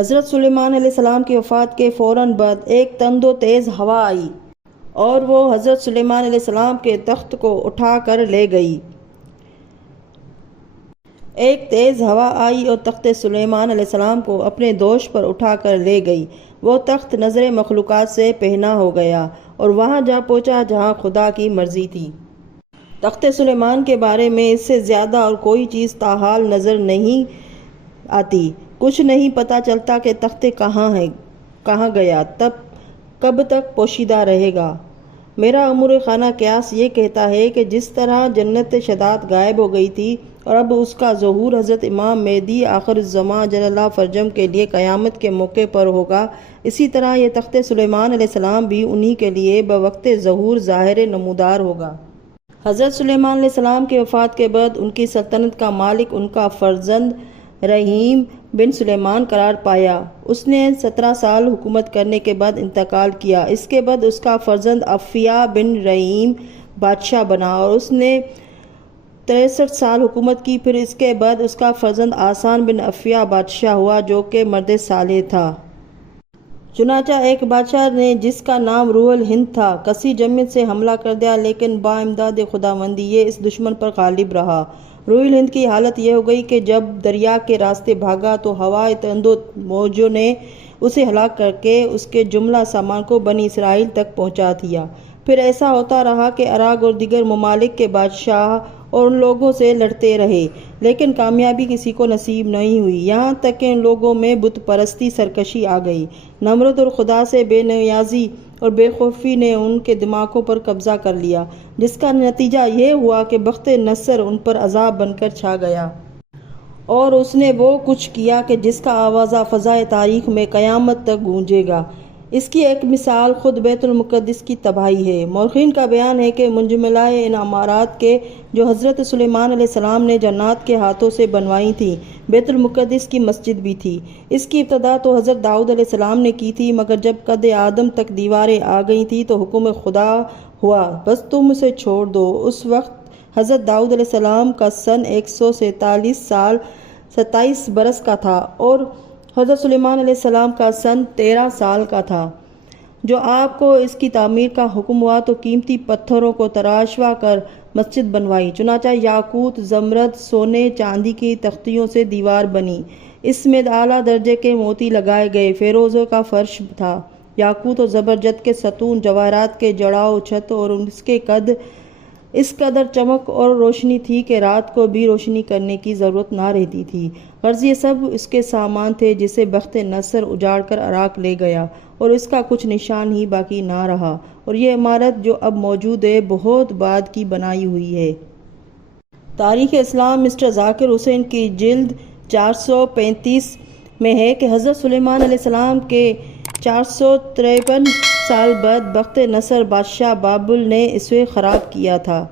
حضرت سلیمان علیہ السلام کی وفات کے فوراً بعد ایک تند و تیز ہوا آئی اور وہ حضرت سلیمان علیہ السلام کے تخت کو اٹھا کر لے گئی۔ ایک تیز ہوا آئی اور تخت سلیمان علیہ السلام کو اپنے دوش پر اٹھا کر لے گئی۔ وہ تخت نظر مخلوقات سے پہنا ہو گیا اور وہاں جا پہنچا جہاں خدا کی مرضی تھی۔ تخت سلیمان کے بارے میں اس سے زیادہ اور کوئی چیز تاحال نظر نہیں آتی۔ کچھ نہیں پتہ چلتا کہ تخت کہاں گیا، کب تک پوشیدہ رہے گا۔ میرا امور خانہ قیاس یہ کہتا ہے کہ جس طرح جنت شداد غائب ہو گئی تھی اور اب اس کا ظہور حضرت امام مہدی آخر الزماں جل اللہ فرجم کے لیے قیامت کے موقع پر ہوگا، اسی طرح یہ تخت سلیمان علیہ السلام بھی انہی کے لیے بوقت ظہور ظاہر نمودار ہوگا۔ حضرت سلیمان علیہ السلام کی وفات کے بعد ان کی سلطنت کا مالک ان کا فرزند رحیم بن سلیمان قرار پایا۔ اس نے 17 سال حکومت کرنے کے بعد انتقال کیا۔ اس کے بعد اس کا فرزند افیہ بن رحیم بادشاہ بنا اور اس نے 63 سال حکومت کی۔ پھر اس کے بعد اس کا فرزند آسان بن افیہ بادشاہ ہوا جو کہ مرد صالح تھا۔ چنانچہ ایک بادشاہ نے جس کا نام روح الہند تھا کسی جمعیت سے حملہ کر دیا، لیکن با امداد خداوندی یہ اس دشمن پر غالب رہا۔ روح الہند کی حالت یہ ہو گئی کہ جب دریا کے راستے بھاگا تو ہوائے تند و موجوں نے اسے ہلاک کر کے اس کے جملہ سامان کو بنی اسرائیل تک پہنچا دیا۔ پھر ایسا ہوتا رہا کہ عراق اور دیگر ممالک کے بادشاہ اور ان لوگوں سے لڑتے رہے، لیکن کامیابی کسی کو نصیب نہیں ہوئی، یہاں تک کہ ان لوگوں میں بت پرستی سرکشی آ گئی۔ نمرود اور خدا سے بے نیازی اور بے خوفی نے ان کے دماغوں پر قبضہ کر لیا، جس کا نتیجہ یہ ہوا کہ بخت نصر ان پر عذاب بن کر چھا گیا اور اس نے وہ کچھ کیا کہ جس کا آوازہ فضائے تاریخ میں قیامت تک گونجے گا۔ اس کی ایک مثال خود بیت المقدس کی تباہی ہے۔ مورخین کا بیان ہے کہ منجملہ ان عمارات کے جو حضرت سلیمان علیہ السلام نے جنات کے ہاتھوں سے بنوائی تھیں، بیت المقدس کی مسجد بھی تھی۔ اس کی ابتدا تو حضرت داؤد علیہ السلام نے کی تھی، مگر جب قد آدم تک دیواریں آ گئی تھیں تو حکم خدا ہوا بس تم اسے چھوڑ دو۔ اس وقت حضرت داؤد علیہ السلام کا سن 147 سال 27 برس کا تھا اور حضرت سلیمان علیہ السلام کا سن 13 سال کا تھا۔ جو آپ کو اس کی تعمیر کا حکم ہوا تو قیمتی پتھروں کو تراشوا کر مسجد بنوائی۔ چنانچہ یاقوت، زمرد، سونے چاندی کی تختیوں سے دیوار بنی، اس میں اعلیٰ درجے کے موتی لگائے گئے، فیروزے کا فرش تھا۔ یاقوت اور زبرجد کے ستون، جواہرات کے جڑاؤ چھت اور اس قدر چمک اور روشنی تھی کہ رات کو بھی روشنی کرنے کی ضرورت نہ رہتی تھی۔ غرض یہ سب اس کے سامان تھے جسے بخت نصر اجاڑ کر عراق لے گیا اور اس کا کچھ نشان ہی باقی نہ رہا، اور یہ عمارت جو اب موجود ہے بہت بعد کی بنائی ہوئی ہے۔ تاریخ اسلام مسٹر ذاکر حسین کی جلد 435 میں ہے کہ حضرت سلیمان علیہ السلام کے 453 سال بعد بخت نصر بادشاہ بابل نے اسے خراب کیا تھا۔